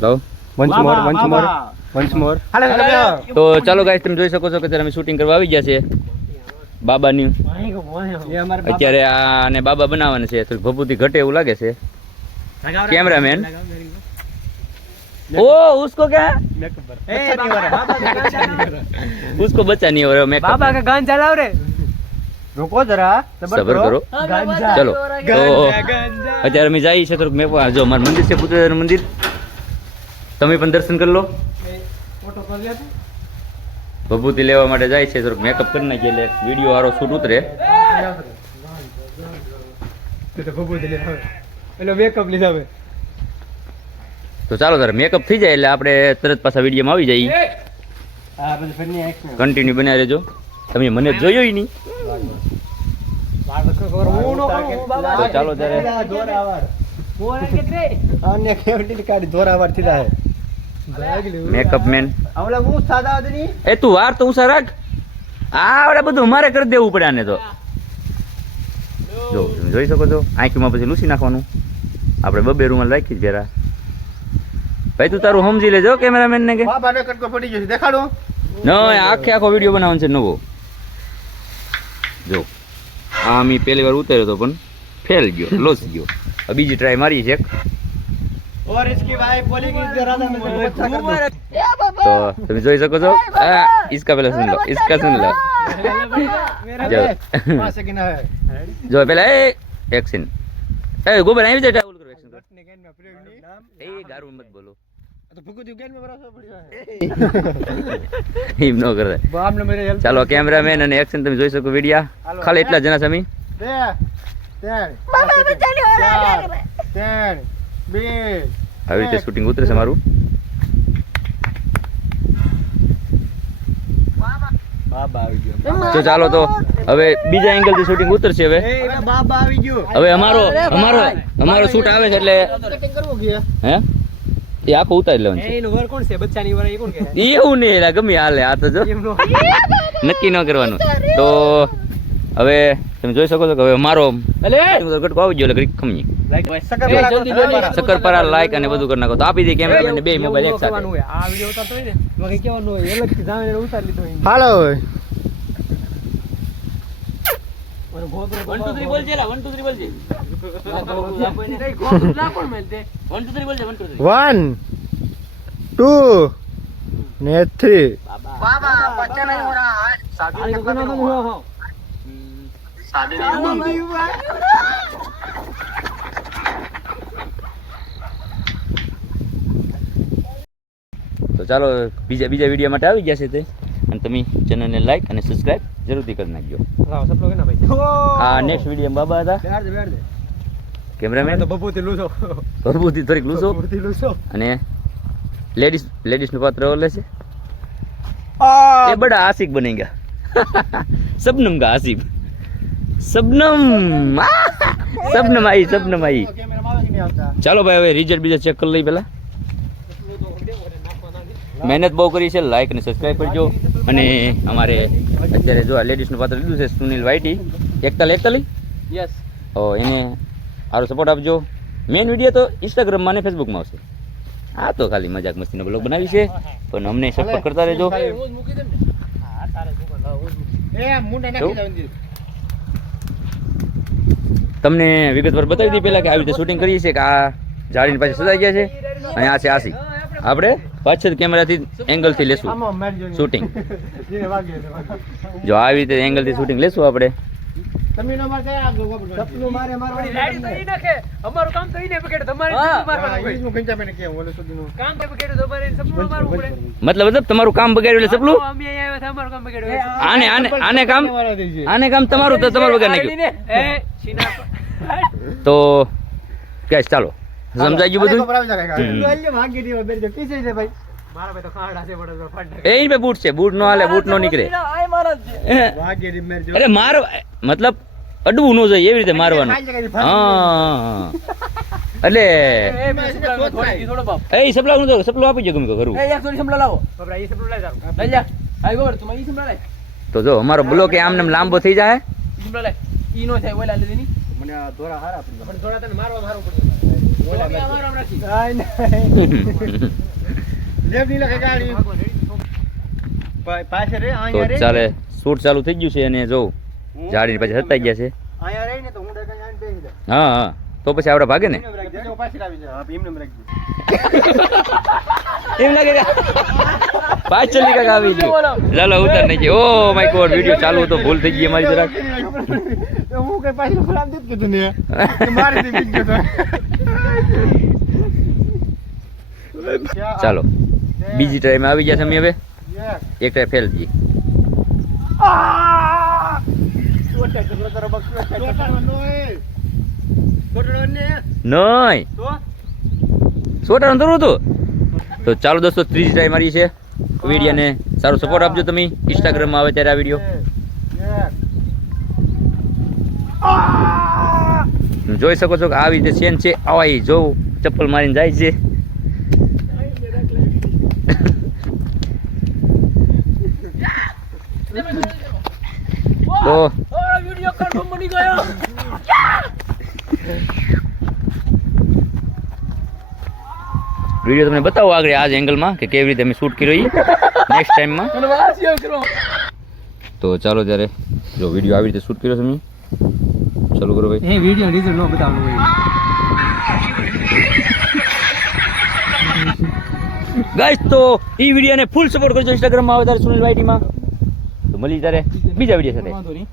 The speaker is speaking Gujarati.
લો વન્સ મોર તો ચાલો ગાઈસ તમે જોઈ શકો છો કે અત્યારે અમે શૂટિંગ કરવા આવી ગયા છે બાબાની અત્યારે આને બાબા બનાવવાના છે થોડી ભભૂતિ ઘટે એવું લાગે છે कैमरामैन ओ उसको क्या उसको बच्चा नहीं हो रहा मैं बाबा का गान चलाओ रे रुको जरा सबर करो चलो तो અત્યારે અમે જઈએ છે તો મેં જો અમારું મંદિર છે પુત્રનું મંદિર તમે પણ દર્શન કરી લો ફોટો કરી લે ભભૂતિ લેવા માટે જાય છે તો મેકઅપ કરી નાખીએ એટલે વિડીયો વાળો શૂટ ઉતરે તો ભભૂતિ લે હવે પેલો મેકઅપ લીધા હવે તો ચાલો તારે મેકઅપ થઈ જાય એટલે આપણે તરત પાછા વિડીયોમાં આવી જઈએ હા બધું ફરની એક્શન કન્ટિન્યુ બન્યા રહેજો તમે મને જોયો ય નહીં તો ચાલો ત્યારે દોરાવાર મોરે કેટલે અન્ય કેવડી કાઢી દોરાવાર થી રહે મેકઅપ મેન આવલા હું સાદા આદની એ તું વાર તો ઉસા રાખ આવડે બધું મારે કરી દેવું પડે આને તો જો તમે જોઈ શકો છો આંખમાં પછી લૂસી નાખવાનું આપણે બબે રૂમાલ રાખી જ ભેરા ભાઈ તું તારું સમજી લેજો કેમેરામેન ને કે બાબાને કટકો પડી ગયો છે દેખાડો ન આખે આખો વિડીયો બનાવવાનો છે નવો જો આ મેં પહેલી વાર ઉતાર્યો તો પણ ફેલ ગયો લોસ ગયો હવે બીજી ટ્રાય મારી છે और इसकी वाइफ बोलेगी जरा सा मुझे बच्चा कर दो તો તમે જોઈ શકો છો इसका पहले सुन लो इसका सुन लो જો वहां से गिना है જો પહેલા એક્શન એ ગોબર આવી જાય ટાઉલ કરો એક્શન ने गेन में प्रयोग नहीं એ ગારું મત બોલો तो भुगु दी गेन में बड़ा सा बढ़िया है એમ ન કરે बाप ने मेरे हेल्प ચાલો કેમેરામેન અને એક્શન તમે જોઈ શકો વિડિયા ખાલી એટલા જણા સમી दे तेन बाबा तो चली हो रहा है तेन बी આવી રીતે શૂટિંગ ઉતરે છે મારું बाबा આવી ગયો તો ચાલો તો હવે બીજા એંગલ થી શૂટિંગ ઉતરશે હવે એ બાબા આવી ગયો હવે અમારો શૂટ આવે છે એટલે કટિંગ કરવો ગયા હે એ આખો ઉતારી લેવાનું છે એનું વર કોણ છે બચ્ચાની વર એ કોણ કે એવું નહીં એલા ગમે હાલે આ તો જો એમનો નક્કી ન કરવાનું તો હવે તમે જોઈ શકો છો કે હવે મારો ગટકો આવી ગયો એટલે ઘડીક ખમી શક્કરપારા લાઈક અને બધું કરી નાખો તો આપી દે કેમેરામેન ને બે મોબાઈલ એક સાથે આ વિડિયો ઉતારતો હોય ને મગે કેવાનું હોય એલગ થી જાવે ઉતાર લીધો હાલો 1 2 3 બોલ જેલા 1 2 3 બોલ જે નહીં ગોળ ના કોણ મેલતે 1 2 3 બોલ જે 1 2 3 1 2 ને 3 बाबा बच्चा नहीं हो रहा है शादी को ना हो शादी नहीं हुआ તો ચાલો બીજા વિડીયો માટે આવી ગયા છે તે અને તમે ચેનલને લાઈક અને સબસ્ક્રાઇબ જરૂરથી કરી નાખજો લાવ સબ લોગ ના ભાઈ આ નેક્સ્ટ વિડીયો બાબા હતા બેઠ દે કેમેરામેન તો બબુતી લૂસો થોડીક લૂસો બબુતી લૂસો અને લેડીઝ નું પાત્ર ઓલે છે ये बड़ा आशिक बनेगा सबनम का आशिक सबनम आई ચાલો ભાઈ હવે રિઝલ્ટ બીજા ચેક કરી લઈ પેલા મહેનત બહુ કરી છે લાઈક અને સબસ્ક્રાઇબ કરજો અને અમારે અત્યારે જો આ લેડીઝનું પાત્ર લીધું છે સુનિલ વાઈટી એકતાલી યસ એને સારો સપોર્ટ આપજો મેઇન વિડીયો તો ઇન્સ્ટાગ્રામમાં અને ફેસબુકમાં આવશે આ તો ખાલી મજાક મસ્તીનો બ્લોગ બનાવી છે પણ અમને સપોર્ટ કરતા રહેજો તમને વિગતવાર બતાવી દી પહેલા કે આવી રીતે શૂટિંગ કરીએ છીએ કે આ જાળીની પાસે સજાઈ ગયા છે અને આ છે આશી આપણે પાછળ કેમેરાથી એંગલથી લેશું શૂટિંગ જો આવી રીતે એંગલથી શૂટિંગ લેશું આપણે મતલબ તમારું કામ બગાડ્યું એટલે સપલું આને કામ તમારું તો તમારું બગાડ નાખ્યું તો ગેસ ચાલો સમજાઈ ગયું બધું એ બૂટ છે બૂટ નો હાલે બૂટ નો નીકળે અરે માર મતલબ અડવું ન જાય એવી રીતે મારવાનું હા એટલે એ સપલું આપી જો ગમે ખરું તો જો અમારો બ્લોક આમ નામ લાંબો થઈ જાય તો ચાલે શૂટ ચાલુ થઈ ગયું છે અને જો જાડી પછી હતાઈ ગયા છે. હા હા તો પછી આવડે ભાગે ને એમ લાગે કે પાછળ ની કાંઈક આવી ગયું. ચાલો ઉતાર નહીં ઓ માય ગોડ વિડીયો ચાલુ હતો ભૂલ થઈ ગઈ અમારી જરાક. ચાલો બીજી ટ્રાય માં આવી ગયા છે અમે હવે. એક ટ્રાય ફેલ ગઈ. નહીં સોટાનું ધરવું હતું. તો ચાલો દોસ્તો ત્રીજી ટ્રાય મારી છે. વિડીયોને સારો સપોર્ટ આપજો તમે. ઇન્સ્ટાગ્રામમાં આવે ત્યારે આ વિડીયો જોઈ શકો છો કે આવી રીતે સેન છે. આવા જોઉં ચપ્પલ મારીને જાય છે. તો વિડીયો તમને બતાવો આગળ આ જ એંગલમાં કે કેવી રીતે અમે શૂટ કર્યો નેક્સ્ટ ટાઈમમાં. તો ચાલો ત્યારે જો વિડીયો આવી રીતે શૂટ કર્યો તમે ચાલુ કરો ભાઈ. એ વિડીયો રીઝન નો બતાવવાનું હોય. ગાઈસ તો ઈ વિડીયોને ફૂલ સપોર્ટ કરજો. ઇન્સ્ટાગ્રામમાં આવે ત્યારે સુનિલ વાઈટીમાં. તો મળી ત્યારે બીજા વિડીયો સાથે. વાંધો નહીં.